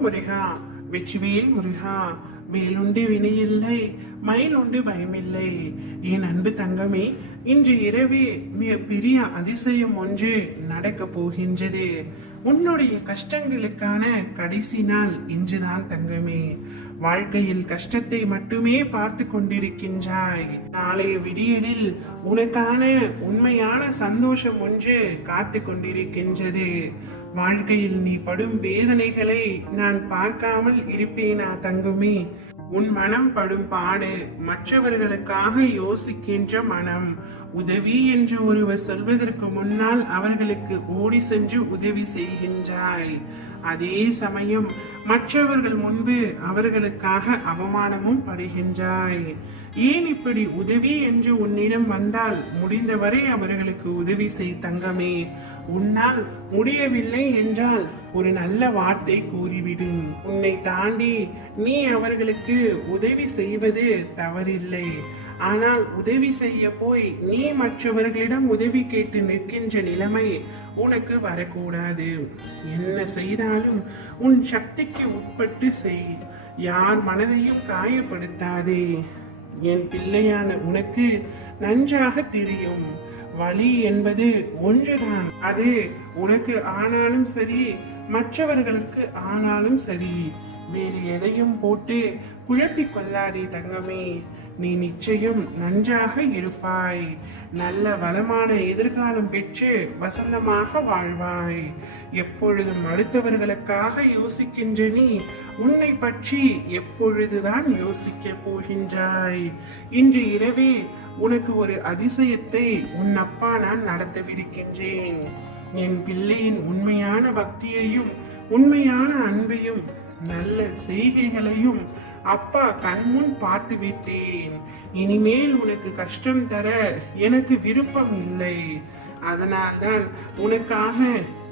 முருகா வெற்றிவேல் முருகா வேலுண்டு வினையில்லை மயிலுண்டு பயமில்லை. என் அன்பு தங்கமே இன்று இரவே மிக பெரிய அதிசயம் ஒன்று நடக்க போகின்றது. உன்னுடைய கஷ்டங்களுக்கான கடைசி நாள் இன்றுதான் தங்கமே. வாழ்க்கையில் கஷ்டத்தை மட்டுமே பார்த்து கொண்டிருக்கின்றாய். நாளைய விடியலில் உனக்கான உண்மையான சந்தோஷம் ஒன்று காத்து கொண்டிருக்கின்றது. வாழ்க்கையில் நீ படும் வேதனைகளை நான் பார்க்காமல் இருப்பேனா தங்குமே? உன் மனம் படும் பாடு மற்றவர்களுக்காக யோசிக்கின்ற மனம். உதவி என்று ஒருவர் சொல்வதற்கு முன்னால் அவர்களுக்கு ஓடி சென்று உதவி செய்கின்றாய். அதே சமயம் மற்றவர்கள் முன்பு அவர்களுக்காக அவமானமும் படுகின்றாய். ஏன் இப்படி உதவி என்று உன்னிடம் வந்தால் முடிந்தவரை அவர்களுக்கு உதவி செய் தங்கமே. உன்னால் முடியவில்லை என்றால் ஒரு நல்ல வார்த்தை கூறிவிடும். உன்னை தாண்டி நீ அவர்களுக்கு உதவி செய்வது தவறில்லை. ஆனால் உதவி செய்ய போய் நீ மற்றவர்களிடம் உதவி கேட்டு நிற்கின்ற நிலைமை உனக்கு வரக்கூடாது. என்ன செய்தாலும் உன் சக்திக்கு உட்பட்டு செய். யார் மனதையும் காயப்படுத்தாதே. என் பிள்ளையான உனக்கு நன்றாக தெரியும். வழி என்பது ஒன்றுதான். அது உனக்கு ஆனாலும் சரி மற்றவர்களுக்கு ஆனாலும் சரி. வேறு எதையும் போட்டு குழப்பிக் கொள்ளாதே தங்கமே. நீ நிச்சயம் நன்றாக இருப்பாய். நல்ல வளமான எதிர்காலம் பெற்று வசந்தமாக வாழ்வாய். எப்பொழுதும் அடுத்தவர்களுக்காக யோசிக்கின்ற நீ உன்னை பற்றி எப்பொழுதுதான் யோசிக்க போகின்றாய். இன்று இரவே உனக்கு ஒரு அதிசயத்தை உன் அப்பா நான் நடத்தவிருக்கின்றேன். என் பிள்ளையின் உண்மையான பக்தியையும் உண்மையான அன்பையும் நல்ல செய்கைகளையும் அப்பா கண்முன் பார்த்து விட்டேன் இனிமேல் உனக்கு கஷ்டம் தர எனக்கு விருப்பம் இல்லை. அதனால்தான் உனக்காக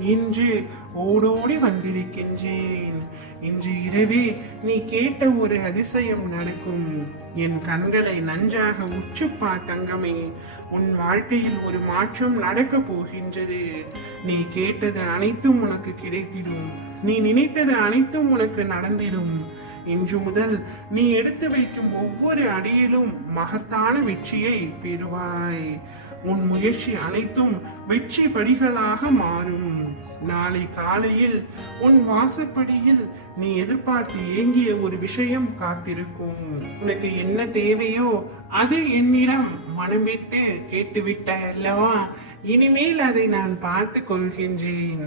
இன்று ஓடோடி வந்திருக்கின்றேன். இன்று இரவே நீ கேட்ட ஒரு அதிசயம் நடக்கும். என் கண்களை நன்றாக உச்சுப்பா தங்கமே. உன் வாழ்க்கையில் ஒரு மாற்றம் நடக்கப் போகின்றது. நீ கேட்டது அனைத்தும் உனக்கு கிடைத்திடும். நீ நினைத்தது அனைத்தும் உனக்கு நடந்திடும். இன்று முதல் நீ எடுத்து வைக்கும் ஒவ்வொரு அடியிலும் மகத்தான வெற்றியை பெறுவாய். உன் முயற்சி அனைத்தும் வெற்றி படிகளாக மாறும். நாளை காலையில் உன் வாசப்படியில் நீ எதிர்பார்த்து ஏங்கிய ஒரு விஷயம் காத்திருக்கும். உனக்கு என்ன தேவையோ அது என்னிடம் மனம் விட்டு கேட்டுவிட்ட அல்லவா இனிமேல் அதை நான் பார்த்து கொள்கின்றேன்.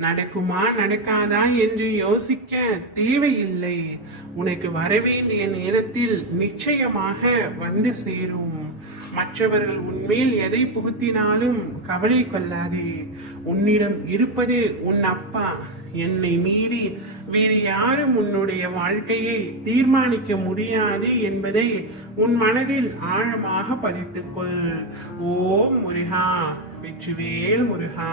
நடக்குமா நடக்காதா என்று யோசிக்க தேவையில்லை. உனக்கு வரவேண்டிய நேரத்தில் நிச்சயமாக வந்து சேரும். மற்றவர்கள் உன்மேல் எதை புகுத்தினாலும் கவலை கொள்ளாதே. உன்னிடம் இருப்பது உன் அப்பா. என்னை மீறி வேறு யாரும் உன்னுடைய வாழ்க்கையை தீர்மானிக்க முடியாது என்பதை உன் மனதில் ஆழமாக பதித்துக்கொள். ஓம் முருகா வெற்றிவேல் முருகா.